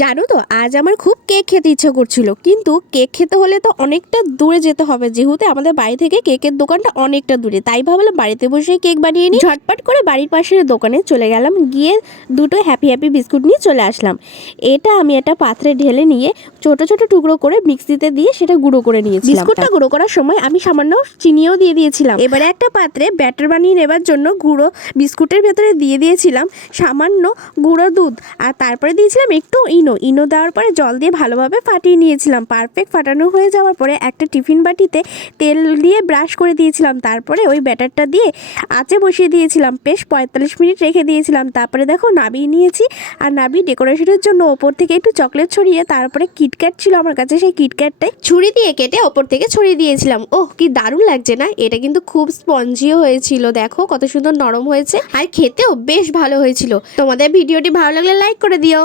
জানো তো আজ আমার খুব কেক খেতে ইচ্ছে করছিল, কিন্তু কেক খেতে হলে তো অনেকটা দূরে যেতে হবে, যেহেতু আমাদের বাড়ি থেকে কেকের দোকানটা অনেকটা দূরে। তাই ভাবলাম বাড়িতে বসেই কেক বানিয়ে নিই। ঝটপট করে বাড়ির পাশের দোকানে চলে গেলাম, গিয়ে দুটো হ্যাপি হ্যাপি বিস্কুট নিয়ে চলে আসলাম। এটা আমি একটা পাত্রে ঢেলে নিয়ে ছোট ছোট টুকরো করে মিক্সিতে দিয়ে সেটা গুঁড়ো করে নিয়েছি। বিস্কুটটা গুঁড়ো করার সময় আমি সামান্য চিনিও দিয়ে দিয়েছিলাম। এবারে একটা পাত্রে ব্যাটার বানিয়ে নেবার জন্য গুঁড়ো বিস্কুটের ভেতরে দিয়ে দিয়েছিলাম সামান্য গুঁড়ো দুধ, আর তারপরে দিয়েছিলাম একটু ইনো দেওয়ার পরে জল দিয়ে ভালোভাবে ফাটিয়ে নিয়েছিলাম। পারফেক্ট ফাটানো হয়ে যাওয়ার পরে একটা টিফিন বাটিতে তেল দিয়ে ব্রাশ করে দিয়েছিলাম। তারপরে ওই ব্যাটারটা দিয়ে আঁচে বসিয়ে দিয়েছিলাম, বেশ 45 মিনিট রেখে দিয়েছিলাম। তারপরে দেখো নাবিয়ে নিয়েছি, আর নাবিয়ে ডেকোরেশনের জন্য ওপর থেকে একটু চকলেট ছড়িয়ে, তারপরে কিটক্যাট ছিল আমার কাছে, সেই কিটক্যাটটাই ছুরি দিয়ে কেটে ওপর থেকে ছড়িয়ে দিয়েছিলাম। ওহ, কি দারুণ লাগছে না? এটা কিন্তু খুব স্পঞ্জিও হয়েছিল, দেখো কত সুন্দর নরম হয়েছে, আর খেতেও বেশ ভালো হয়েছিল। তোমাদের ভিডিওটি ভালো লাগলে লাইক করে দিও।